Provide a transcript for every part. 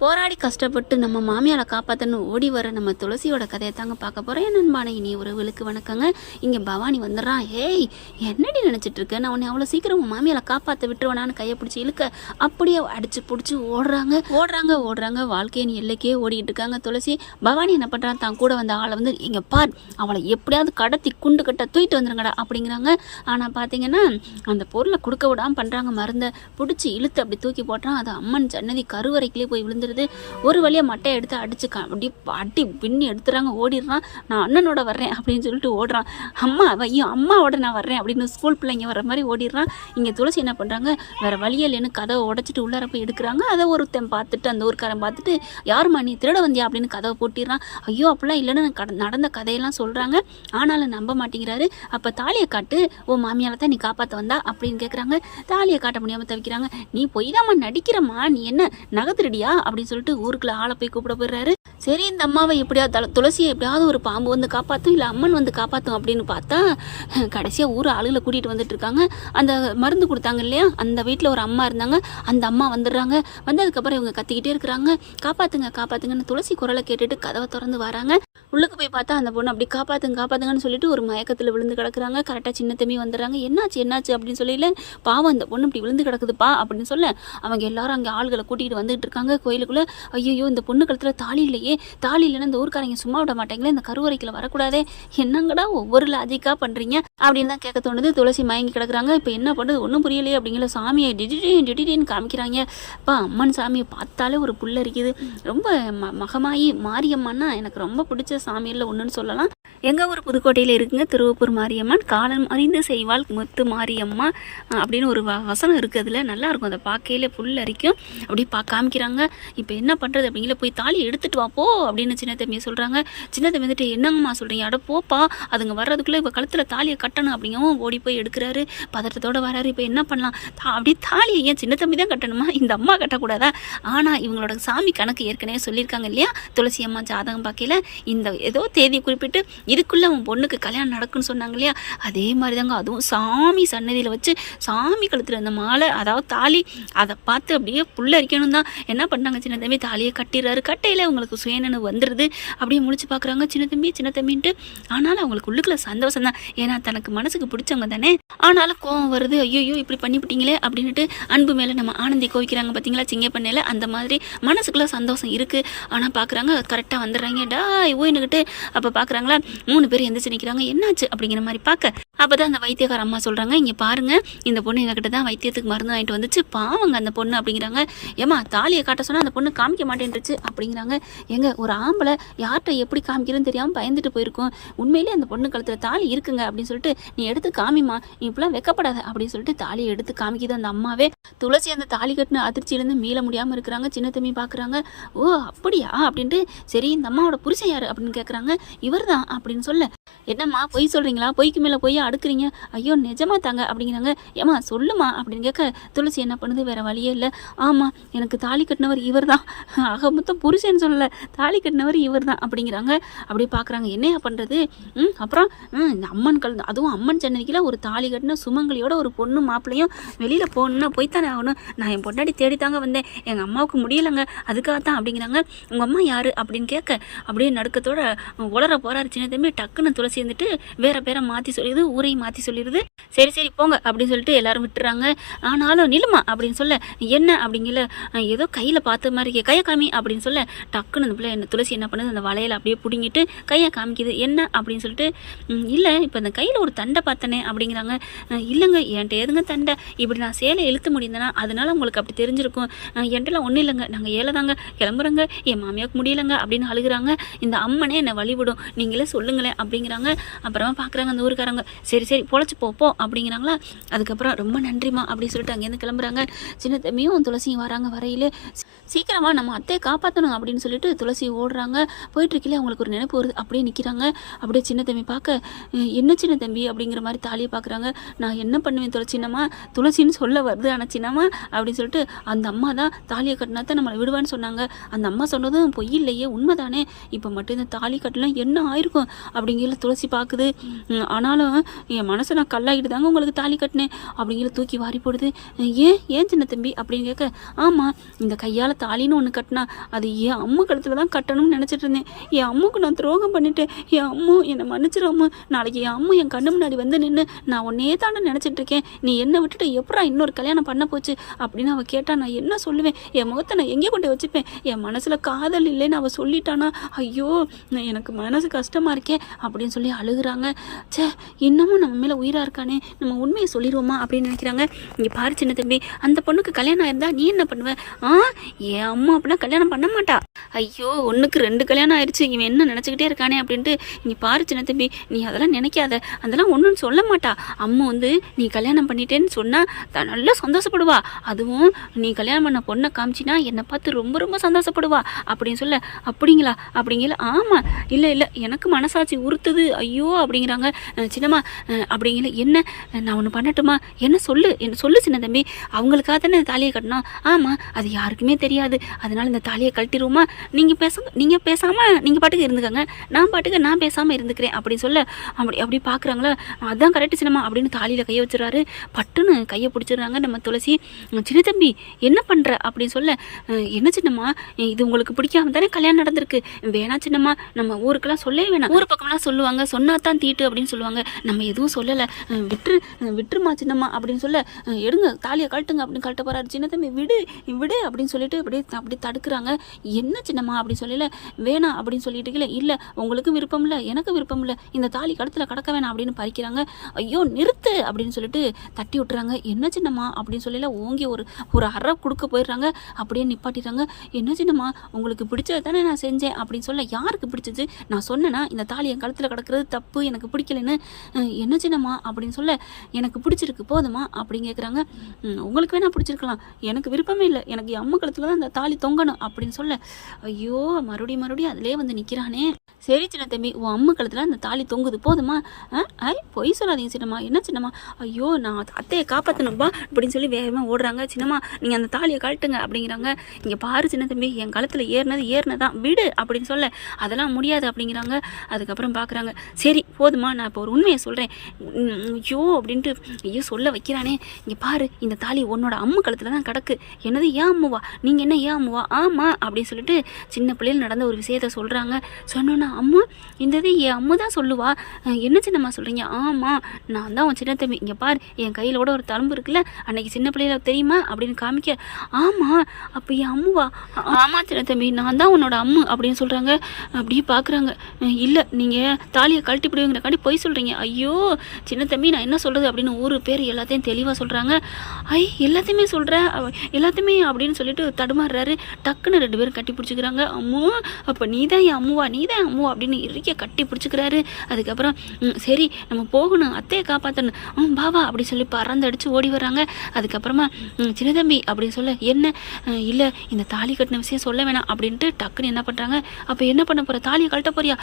போராடி கஷ்டப்பட்டு நம்ம மாமியாரை காப்பாற்றணும் ஓடி வர நம்ம துளசியோட கதையை தாங்க பார்க்க போகிறேன். நண்பான இனி உறவுகளுக்கு வணக்கங்க. இங்கே பவானி வந்துடுறான். ஏய், என்னடி நினச்சிட்டு இருக்க? நான் உன்னை அவ்வளோ சீக்கிரம் உன் மாமியாரை காப்பாற்ற விட்டுருவேனான்னு கையை பிடிச்சி இழுக்க அப்படியே அடிச்சு பிடிச்சி ஓடுறாங்க. வாழ்க்கையை நீ எல்லைக்கே ஓடிட்டு இருக்காங்க. துளசி பவானி என்ன பண்ணுறான், தான் கூட வந்த ஆளை வந்து இங்கே பார், அவளை எப்படியாவது கடத்தி குண்டு கட்ட தூக்கிட்டு வந்துருங்கடா அப்படிங்கிறாங்க. ஆனால் பார்த்தீங்கன்னா அந்த பொருளை கொடுக்க விடாமல் பண்ணுறாங்க. மருந்தை பிடிச்சி இழுத்து அப்படி தூக்கி போட்டான். அது அம்மன் சன்னதி கருவறைக்குள்ளே போய் விழுந்து ஒரு வழியா மட்டையை எடுத்து அடிச்சு அப்படி அடி பின்னி எடுத்துறாங்க. ஓடிடுறான். நான் அண்ணனோட வர்றேன் அப்படின்னு சொல்லிட்டு ஓடுறான். அம்மாவோட நான் வர்றேன் அப்படின்னு ஸ்கூல் பிள்ளைங்க வர மாதிரி ஓடிடுறான். இங்கே துளசி என்ன பண்ணுறாங்க, வேற வழியே இல்லைன்னு கதவை உடச்சிட்டு உள்ளார போய் எடுக்கிறாங்க. அதை ஒருத்தன் பார்த்துட்டு அந்த ஊருக்காரன் பார்த்துட்டு, யாருமா நீ திருட வந்தியா அப்படின்னு கதவை போட்டிடுறான். ஐயோ அப்படிலாம் இல்லைன்னு நடந்த கதையெல்லாம் சொல்கிறாங்க. ஆனாலும் நம்ப மாட்டேங்கிறாரு. அப்போ தாலியை காட்டு, ஓ மாமியால தான் நீ காப்பாற்ற வந்தா அப்படின்னு கேட்குறாங்க. தாலியை காட்ட முடியாமல் தவிக்கிறாங்க. நீ பொய் தாம்மா நடிக்கிறம்மா, நீ என்ன நகத்திரடியா அப்படின்னு சொல்லிட்டு ஊருக்குள்ள ஆளை போய் கூப்பிட போயிடுறாரு. சரி, இந்த அம்மாவை எப்படியாவது துளசியை எப்படியாவது ஒரு பாம்பு வந்து காப்பாற்றும், இல்லை அம்மன் வந்து காப்பாற்றும் அப்படின்னு பார்த்தா கடைசியாக ஊர் ஆளுகளை கூட்டிகிட்டு வந்துட்டு இருக்காங்க. அந்த மருந்து கொடுத்தாங்க இல்லையா, அந்த வீட்டில் ஒரு அம்மா இருந்தாங்க. அந்த அம்மா வந்துடுறாங்க. வந்ததுக்கப்புறம் இவங்க கத்திக்கிட்டே இருக்கிறாங்க, காப்பாற்றுங்கன்னு. துளசி குரலை கேட்டுட்டு கதவை திறந்து வராங்க. உள்ளுக்கு போய் பார்த்தா அந்த பொண்ணு அப்படி காப்பாற்றுங்கன்னு சொல்லிட்டு ஒரு மயக்கத்தில் விழுந்து கிடக்குறாங்க. கரெக்டாக சின்ன தம்பி வந்துடுறாங்க. என்னாச்சு அப்படின்னு சொல்லல, பாவம் அந்த பொண்ணு இப்படி விழுந்து கிடக்குதுப்பா அப்படின்னு சொல்ல அவங்க எல்லாரும் அங்கே ஆள்களை கூட்டிகிட்டு வந்துட்டு இருக்காங்க கோயிலுக்குள்ளே. ஐயோ, இந்த பொண்ணு கழுத்தில் தாலி இல்லையே, தாலி இல்லைன்னா இந்த ஊருக்காரங்க சும்மா விட மாட்டாங்களே, இந்த கருவறைக்குள்ள வரக்கூடாதே, என்னங்கடா ஒவ்வொரு லாஜிக்காக பண்ணுறீங்க அப்படின்னு தான் கேட்க தோணுது. துளசி மயங்கி கிடக்குறாங்க. இப்போ என்ன பண்ணுறது ஒன்றும் புரியலையே அப்படிங்கிற சாமியை டிடிடின்னு காமிக்கிறாங்க. இப்போ அம்மன் சாமியை பார்த்தாலே ஒரு புல்ல இருக்குது. ரொம்ப மகமாயி மாரியம்மன்னா எனக்கு ரொம்ப பிடிச்ச சாமியில் ஒன்றுன்னு சொல்லலாம். எங்கள் ஊர் புதுக்கோட்டையில் இருக்குங்க திருவப்பூர் மாரியம்மன். காலம் அறிந்து செய்வாள் முத்து மாரியம்மா அப்படின்னு ஒரு வசனம் இருக்குது. அதில் நல்லாயிருக்கும், அதை பார்க்கையில புல் அரிக்கும். அப்படி காமிக்கிறாங்க. இப்போ என்ன பண்ணுறது அப்படிங்கிற போய் தாலி எடுத்துகிட்டு வா போ அப்படின்னு சின்ன தம்பியை சொல்கிறாங்க. சின்ன தம்பி வந்துட்டு, என்னங்கம்மா சொல்கிறீங்க, அட போப்பா, அதுங்க வர்றதுக்குள்ளே இப்போ கழுத்தில் தாலியை கட்டணும் அப்படிங்கவும் ஓடி போய் எடுக்கிறாரு. பதட்டத்தோடு வராரு. இப்போ என்ன பண்ணலாம், அப்படியே தாலியை ஏன் சின்ன தம்பி தான் கட்டணுமா, இந்த அம்மா கட்டக்கூடாதா? ஆனால் இவங்களோட சாமி கணக்கு ஏற்கனவே சொல்லியிருக்காங்க இல்லையா, துளசி அம்மா ஜாதகம் பார்க்கையில இந்த ஏதோ தேதி குறிப்பிட்டு இதுக்குள்ளே அவன் பொண்ணுக்கு கல்யாணம் நடக்குன்னு சொன்னாங்க இல்லையா, அதே மாதிரி தாங்க. அதுவும் சாமி சன்னதியில் வச்சு சாமி கழுத்தில் அந்த மாலை, அதாவது தாலி, அதை பார்த்து அப்படியே புல்லரிக்கணும் தான். என்ன பண்ணாங்க, சின்ன தம்பி தாலியை கட்டிடுறாரு. கட்டையில் அவங்களுக்கு சுயநினைவு வந்துடுது. அப்படியே முழிச்சு பார்க்குறாங்க சின்ன தம்பின்ட்டு. ஆனாலும் அவங்களுக்கு உள்ளுக்குள்ள சந்தோஷம் தான், ஏன்னா தனக்கு மனசுக்கு பிடிச்சவங்க தானே. ஆனாலும் கோவம் வருது. ஐயோ இப்படி பண்ணிவிட்டீங்களே அப்படின்ட்டு அன்பு மேலே நம்ம ஆனந்தி கோவிக்கிறாங்க பார்த்தீங்களா சிங்க பண்ணையில், அந்த மாதிரி மனசுக்குள்ள சந்தோஷம் இருக்குது. ஆனால் பார்க்குறாங்க கரெக்டாக வந்துடுறாங்க. ஓயினுக்கிட்டு அப்போ பார்க்குறாங்களா 3 பேர் எந்திரிச்சு நிற்கிறாங்க. என்னாச்சு அப்படிங்கிற மாதிரி பார்க்க அப்போ தான் அந்த வைத்தியக்கார அம்மா சொல்கிறாங்க, இங்கே பாருங்கள், இந்த பொண்ணு எங்ககிட்ட தான் வைத்தியத்துக்கு மருந்து வாங்கிட்டு வந்துச்சு, பாவங்க அந்த பொண்ணு அப்படிங்கிறாங்க. ஏமா தாலியை காட்ட சொன்னால் அந்த பொண்ணு காமிக்க மாட்டேன்ருச்சு அப்படிங்கிறாங்க. எங்க ஒரு ஆம்பளை யார்கிட்ட எப்படி காமிக்கிறதுன்னு தெரியாமல் பயந்துட்டு போயிருக்கோம். உண்மையிலே அந்த பொண்ணு கழுத்தில் தாலி இருக்குங்க அப்படின்னு சொல்லிட்டு நீ எடுத்து காமிமா, நீ இப்பெல்லாம் வெக்கப்படாத அப்படின்னு சொல்லிட்டு தாலியை எடுத்து காமிக்குது அந்த அம்மாவே. துளசி அந்த தாலி கட்டின அதிர்ச்சியிலேருந்து மீள முடியாமல் இருக்கிறாங்க. சின்ன தம்பி பார்க்குறாங்க. ஓ அப்படியா அப்படின்ட்டு, சரி இந்த அம்மாவோட புருஷன் யார் அப்படின்னு கேட்குறாங்க. இவர் தான் அப்படின்னு சொல்ல, என்னம்மா பொய் சொல்கிறீங்களா, பொய்க்கு மேலே பொய்யா அடுக்குறீங்க, ஐயோ நிஜமா தாங்க அப்படிங்கிறாங்க. ஏமா சொல்லுமா அப்படின்னு கேட்க துளசி என்ன பண்ணுது, வேற வழியே இல்லை. ஆமாம், எனக்கு தாலி கட்டினவர் இவர் தான், ஆக மொத்தம் புருஷன்னு சொல்லலை, தாலி கட்டினவர் இவர் தான் அப்படிங்கிறாங்க. அப்படியே பார்க்குறாங்க, என்னையா பண்ணுறது. அப்புறம் இந்த அம்மன் அதுவும் அம்மன் சன்னதிக்குள்ள ஒரு தாலி கட்டின சுமங்கலியோட ஒரு பொண்ணு மாப்பிள்ளையும் வெளியில் போகணுன்னா போய்த்தானே ஆகணும். நான் என் பொண்டாடி தேடித்தாங்க வந்தேன், எங்கள் அம்மாவுக்கு முடியலைங்க, அதுக்காகத்தான் அப்படிங்கிறாங்க. உங்கள் அம்மா யார் அப்படின்னு கேட்க அப்படியே நடுக்கத்தோட உளர போகிறாரு சின்ன தம்பி. டக்குன்னு துளசி இருந்துட்டு வேற பேரை மாற்றி சொல்லிடுது, ஊரையும் மாற்றி சொல்லிடுது. சரி போங்க அப்படின்னு சொல்லிட்டு எல்லாரும் விட்டுறாங்க. ஆனாலும் நிலுமா அப்படின்னு சொல்ல, என்ன அப்படிங்கல, ஏதோ கையில் பார்த்த மாதிரி கையை காமி அப்படின்னு சொல்ல, டக்குன்னு அந்த பிள்ளை என்ன துளசி என்ன பண்ணுது, அந்த வளையலை அப்படியே பிடிங்கிட்டு கையை காமிக்குது. என்ன அப்படின்னு சொல்லிட்டு, இல்லை இப்போ அந்த கையில் ஒரு தண்டை பார்த்தனே அப்படிங்கிறாங்க. இல்லைங்க என்கிட்ட எதுங்க தண்டை, இப்படி நான் சேலை இழுத்து முடிந்தேன்னா அதனால உங்களுக்கு அப்படி தெரிஞ்சிருக்கும், என்கிட்டலாம் ஒன்றும் இல்லைங்க, நாங்கள் ஏழை தாங்க, கிளம்புறோங்க, என் மாமியாவுக்கு முடியலைங்க அப்படின்னு அழுகுறாங்க. இந்த அம்மனே என்னை வழிவிடும், நீங்களே சொல்லுங்களேன் அப்படிங்கிறாங்க. அப்புறமா பார்க்குறாங்க அந்த ஊருக்காரங்க. சரி பொழைச்சி போ அப்படிங்கிறாங்களா. அதுக்கப்புறம் ரொம்ப நன்றிமா அப்படின்னு சொல்லிட்டு அங்கேருந்து கிளம்புறாங்க. சின்ன தம்பியும் துளசியும் வராங்க. வரையிலே சீக்கிரமா நம்ம அத்தையை காப்பாற்றணும் அப்படின்னு சொல்லிட்டு துளசி ஓடுறாங்க. போயிட்டுருக்கீங்களே அவங்களுக்கு ஒரு நினைப்பு வருது. அப்படியே நிற்கிறாங்க. அப்படியே சின்ன தம்பி பார்க்க, என்ன சின்ன தம்பி அப்படிங்கிற மாதிரி தாலியை பார்க்குறாங்க. நான் என்ன பண்ணுவேன் துளசினம்மா, துளசின்னு சொல்ல வருது ஆனால் சின்னம்மா அப்படின்னு சொல்லிட்டு, அந்த அம்மா தான் தாலியை கட்டினா தான் நம்மளை விடுவான்னு சொன்னாங்க. அந்த அம்மா சொன்னதும் பொய் இல்லையே, உண்மைதானே. இப்போ மட்டும் இந்த தாலி கட்டலாம் என்ன ஆயிருக்கும் அப்படிங்கிற துளசி பார்க்குது. ஆனாலும் என் மனசை நான் கல்லாகிட்டு தாங்க உங்களுக்கு தாலி கட்டினேன் அப்படிங்கிற தூக்கி வாரி போடுது. ஏன் சின்ன தம்பி அப்படின்னு கேட்க, ஆமாம் இந்த கையால் தாலின்னு ஒன்று கட்டினா அது என் அம்மா கழுத்தில் தான் கட்டணும்னு நினச்சிட்டு இருந்தேன். என் அம்முக்கு நான் துரோகம் பண்ணிட்டேன். என் அம்மா என்னை மன்னிச்சிடும் அம்மா. நாளைக்கு என் அம்மா என் கண்ணு முன்னாடி வந்து நின்று நான் உன்னே தானே நினச்சிட்டு இருக்கேன், நீ என்னை விட்டுட்டு எப்படா இன்னொரு கல்யாணம் பண்ண போச்சு அப்படின்னு அவள் கேட்டால் நான் என்ன சொல்லுவேன்? என் முகத்தை நான் எங்கே கொண்டு வச்சுப்பேன்? என் மனசில் காதல் இல்லைன்னு அவள் சொல்லிட்டானா? ஐயோ எனக்கு மனசு கஷ்டமாக இருக்கே அப்படின்னு சொல்லி அழுகுறாங்க. இன்னமும் நம்ம மேலே உயிராக இருக்கானே, நம்ம உண்மையை சொல்லிடுவோமா அப்படின்னு நினைக்கிறாங்க. இங்கே பாரு சின்ன தம்பி, அந்த பொண்ணுக்கு கல்யாணம் ஆயிருந்தா நீ என்ன பண்ணுவ? என் அம்மா அப்படின்னா கல்யாணம் பண்ண மாட்டா. ஐயோ 1க்கு 2 கல்யாணம் ஆயிடுச்சு, இவன் என்ன நினச்சிக்கிட்டே இருக்கானே அப்படின்ட்டு. இங்கே பாரு சின்ன தம்பி, நீ அதெல்லாம் நினைக்காத, அதெல்லாம் ஒன்றும் சொல்ல மாட்டா. அம்மா வந்து நீ கல்யாணம் பண்ணிட்டேன்னு சொன்னால் தான் நல்லா சந்தோஷப்படுவா. அதுவும் நீ கல்யாணம் பண்ண பொண்ணை காமிச்சினா என்னை பார்த்து ரொம்ப ரொம்ப சந்தோஷப்படுவா அப்படின்னு சொல்ல. அப்படிங்களா அப்படிங்கல. ஆமாம் இல்லை எனக்கு மனசாட்சி உறுத்துது ஐயோ அப்படிங்கிறாங்க. சின்னம்மா அப்படிங்கல. என்ன நான் ஒன்று பண்ணட்டுமா? என்ன சொல்லு சின்ன தம்பி. அவங்களுக்காக தானே தாலியை கட்டணும். ஆமாம் அது யாருக்குமே தெரியாது, அதனால் இந்த தாலியை கழட்டிடுவோமா? நீங்கள் பேசாமல் நீங்கள் பாட்டுக்கு இருந்துக்கங்க, நான் பேசாமல் இருந்துக்கிறேன் அப்படின்னு சொல்ல. அப்படி பார்க்குறாங்களா? அதான் கரெக்டு சின்னம்மா அப்படின்னு தாலியில் கையை வச்சுறாரு. பட்டுன்னு கையை பிடிச்சிடுறாங்க நம்ம துளசி. சின்ன தம்பி என்ன பண்ணுற அப்படின்னு சொல்ல. என்ன சின்னம்மா இது உங்களுக்கு பிடிக்காம தானே கல்யாணம் நடந்திருக்கு, வேணா சின்னம்மா நம்ம ஊருக்கெல்லாம் சொல்லவே வேணாம். ஊர் பக்கம்லாம் சொல்லுவாங்க, சொன்னா தான் தீட்டு அப்படின்னு சொல்லுவாங்க, நம்ம எதுவும் சொல்லலை, விட்டுருமா சின்னம்மா அப்படின்னு சொல்ல. எடுங்க தாலியை கழட்டுங்க அப்படின்னு கழட்ட போறாரு. சின்ன தம்பி விடு அப்படின்னு சொல்லிட்டு அப்படியே தடுக்கிறாங்க. என்ன சின்னம்மா அப்படின்னு சொல்லல. வேணாம் அப்படின்னு சொல்லிட்டு இல்லை உங்களுக்கு விருப்பம் இல்லை எனக்கு விருப்பம் இல்லை, இந்த தாலி கழுத்தில் கடக்க வேணாம் அப்படின்னு பறிக்கிறாங்க. ஐயோ நிறுத்து அப்படின்னு சொல்லிட்டு தட்டி விட்டுறாங்க. என்ன சின்னம்மா அப்படின்னு சொல்லல. ஓங்கி ஒரு அறை கொடுக்க போயிடுறாங்க. அப்படியே நிப்பாட்டிடுறாங்க. என்ன சின்னம்மா உங்களுக்கு பிடிச்சது தானே நான் செஞ்சேன் அப்படின்னு சொல்ல. யாருக்கு பிடிச்சது? நான் சொன்னேன்னா இந்த தாலி என் கழுத்தில் கிடக்கிறது தப்பு, எனக்கு பிடிக்கலன்னு. என்ன சின்னம்மா அப்படின்னு சொல்ல. எனக்கு பிடிச்சிருக்கு போதுமா அப்படின்னு கேட்குறாங்க. உங்களுக்கு வேணா பிடிச்சிருக்கலாம், எனக்கு விருப்பமே இல்லை, எனக்கு என் அம்மா கழுத்தில் தான் இந்த தாலி தொங்கணும் அப்படின்னு சொல்ல. ஐயோ மறுபடியும் அதிலே வந்து நிற்கிறானே. சரி சின்ன தம்பி, உன் அம்மா கழுத்தில் அந்த தாலி தொங்குது போதுமா? பொய் சொல்லாதீங்க சின்னம்மா. என்ன சின்னம்மா? ஐயோ நான் அத்தையை காப்பாற்றணும்பா அப்படின்னு சொல்லி வேகமாக ஓடுறாங்க. சின்னம்மா நீங்கள் அந்த தாலியை கழட்டுங்க அப்படிங்கிறாங்க. இங்கே பாரு சின்ன தம்பி, என் கழுத்தில் ஏறினதான் விடு அப்படின்னு சொல்ல. அதெல்லாம் முடியாது அப்படிங்கிறாங்க. அதுக்கப்புறம் பார்க்குறாங்க. சரி போதுமா, நான் இப்போ ஒரு உண்மையை சொல்கிறேன். ஐயோ சொல்ல வைக்கிறானே. இங்கே பாரு இந்த தாலி உன்னோட அம்மா கழுத்தில் தான் கிடக்கு. என்னது ஏன் அம்முவா? நீங்கள் என்ன ஏன் அம்முவா? ஆமாம் அப்படின்னு சொல்லிட்டு சின்ன பிள்ளைகள் நடந்த ஒரு விஷயத்த சொல்கிறாங்க. சொன்னோன்னா அம்மா இந்த இது என் அம்மா தான் சொல்லுவா. என்ன சின்னம்மா சொல்கிறீங்க? ஆமாம் நான் தான் உன் சின்ன தம்பி. இங்கே பாரு என் கையில் கூட ஒரு தழும்பு இருக்குல்ல, அன்னைக்கு சின்ன பிள்ளையில தெரியுமா அப்படின்னு காமிக்க. ஆமாம் அப்போ என் அம்முவா? ஆமாம் சின்ன தம்பி நான் தான் உன்னோட அம்மு அப்படின்னு சொல்கிறாங்க. அப்படியே பார்க்குறாங்க. இல்லை நீங்கள் தாலியை கழட்டி பிடிவங்கிறக்காண்டி பொய் சொல்கிறீங்க. ஐயோ சின்ன தம்பி நான் என்ன சொல்கிறது அப்படின்னு ஊர் பேர் எல்லாத்தையும் தெளிவாக சொல்கிறாங்க. எல்லாத்தையுமே சொல்கிறேன் எல்லாத்தையுமே அப்படின்னு சொல்லிட்டு தடுமாறுறாரு. டக்குன்னு 2 பேரும் கட்டி பிடிச்சிக்கிறாங்க. அம்மு அப்போ நீ தான் என் அம்முவா அப்படின்னு இறுக்கிய கட்டி பிடிச்சிக்கிறாரு. அதுக்கப்புறம் சரி நம்ம போகணும், அத்தையை காப்பாற்றணும், பாவா அப்படி சொல்லி பறந்தடிச்சு ஓடி வர்றாங்க. அதுக்கப்புறமா சின்ன தம்பி அப்படின்னு சொல்ல. என்ன இல்லை இந்த தாலி கட்டின விஷயம் சொல்ல வேணாம் அப்படின்ட்டு டக்குன்னு என்ன பண்ணுறாங்க. அப்போ என்ன பண்ண போகிற? தாலியை கழட்ட போறியா?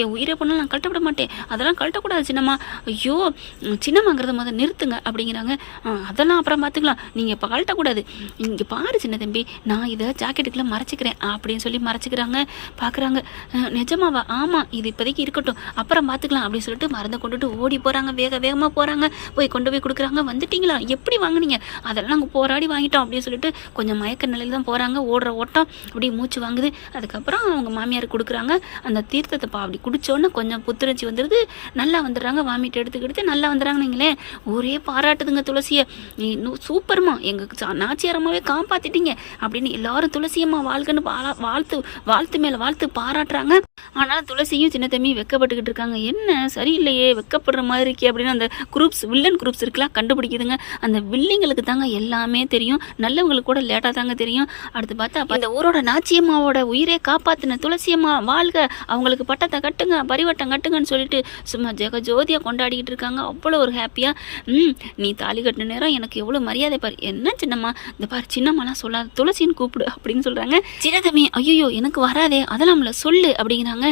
என் உயிரை பண்ணாலும் நான் கழட்டப்பட மாட்டேன், அதெல்லாம் கழட்டக்கூடாது சின்னம்மா. ஐயோ சின்னம்மாங்கிறத முதல் நிறுத்துங்க அப்படிங்கிறாங்க. அதெல்லாம் அப்புறம் பார்த்துக்கலாம், நீங்கள் இப்போ கழட்டக்கூடாது. இங்கே பாரு சின்ன தம்பி நான் இதை ஜாக்கெட்டுக்குள்ளே மறைச்சிக்கிறேன் அப்படின்னு சொல்லி மறைச்சிக்கிறாங்க. பார்க்குறாங்க. நிஜமாவா? ஆமாம் இது இப்போதைக்கு இருக்கட்டும், அப்புறம் பார்த்துக்கலாம் அப்படின்னு சொல்லிட்டு மருந்தை கொண்டுட்டு ஓடி போகிறாங்க. வேகமாக போகிறாங்க. போய் கொண்டு போய் கொடுக்குறாங்க. வந்துட்டிங்களா? எப்படி வாங்கினீங்க? அதெல்லாம் நாங்கள் போராடி வாங்கிட்டோம் அப்படின்னு சொல்லிட்டு கொஞ்சம் மயக்க நிலையில் தான் போகிறாங்க. ஓடுற ஓட்டம் அப்படியே மூச்சு வாங்குது. அதுக்கப்புறம் அவங்க மாமியாருக்கு கொடுக்குறாங்க. அந்த தீர்த்தத்தை அப்படி குடித்தோன்னே கொஞ்சம் புத்துணர்ச்சி வந்துடுது. நல்லா வந்துடுறாங்க. வாமிட்டு எடுத்துக்கிட்டு நல்லா வந்துடுறாங்க. நீங்களேன் ஊரே பாராட்டுதுங்க துளசியை. நீ இன்னும் சூப்பர்மா, எங்கள் நாச்சியாரமாவே காப்பாற்றிட்டீங்க அப்படின்னு எல்லாரும் துளசியம்மா வாழ்கன்னு வாழ்த்து மேலே வாழ்த்து பாராட்டுறாங்க. ஆனால் துளசியும் சின்ன தம்பி வெக்கப்பட்டுக்கிட்டு இருக்காங்க. என்ன சரியில்லையே, வெக்கப்படுற மாதிரி இருக்கே அப்படின்னு அந்த வில்லன் குரூப்ஸ் இருக்கலாம் கண்டுபிடிக்குதுங்க. அந்த வில்லிங்களுக்கு தாங்க எல்லாமே தெரியும், நல்லவங்களுக்கு கூட லேட்டாக தாங்க தெரியும். அடுத்து பார்த்தா இந்த ஊரோட நாச்சியம்மாவோட உயிரே காப்பாற்றின துளசியம்மா வாழ்க, அவங்களுக்கு பட்டத்தை கட்டுங்க, பரிவட்டம் கட்டுங்கன்னு சொல்லிட்டு சும்மா ஜெகஜோதியாக கொண்டாடிக்கிட்டு இருக்காங்க. அவ்வளோ ஒரு ஹாப்பியாக. நீ தாலி கட்டின நேரம் எனக்கு எவ்வளோ மரியாதை பாரு. என்ன சின்னம்மா இந்த பாரு, சின்னம்மாலாம் சொல்லாது துளசின்னு கூப்பிடு அப்படின்னு சொல்கிறாங்க. சின்ன தம்பி ஐயோ எனக்கு வராதே, அதெல்லாம் நம்மள சொல்லு அப்படிங்கிறாங்க.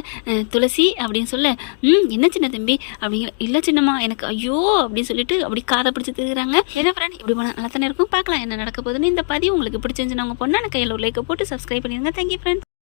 துளசி அப்படின்னு சொல்ல. என்ன சின்ன தம்பி அப்படிங்கிற. இல்லை சின்னம்மா எனக்கு ஐயோ அப்படின்னு சொல்லிட்டு அப்படி காதை பிடிச்சி திருகிறாங்க. என்ன ஃப்ரெண்ட் இப்படி போனால் நல்லா தானே இருக்கும். பார்க்கலாம் என்ன நடக்க போகுதுன்னு. இந்த பதிவு உங்களுக்கு பிடிச்சிருந்துச்சுன்னா உங்கள் பொண்ணான கையில் ஒரு லைக்கை போட்டு சப்ஸ்கிரைப் பண்ணிடுங்க. Thank you friend.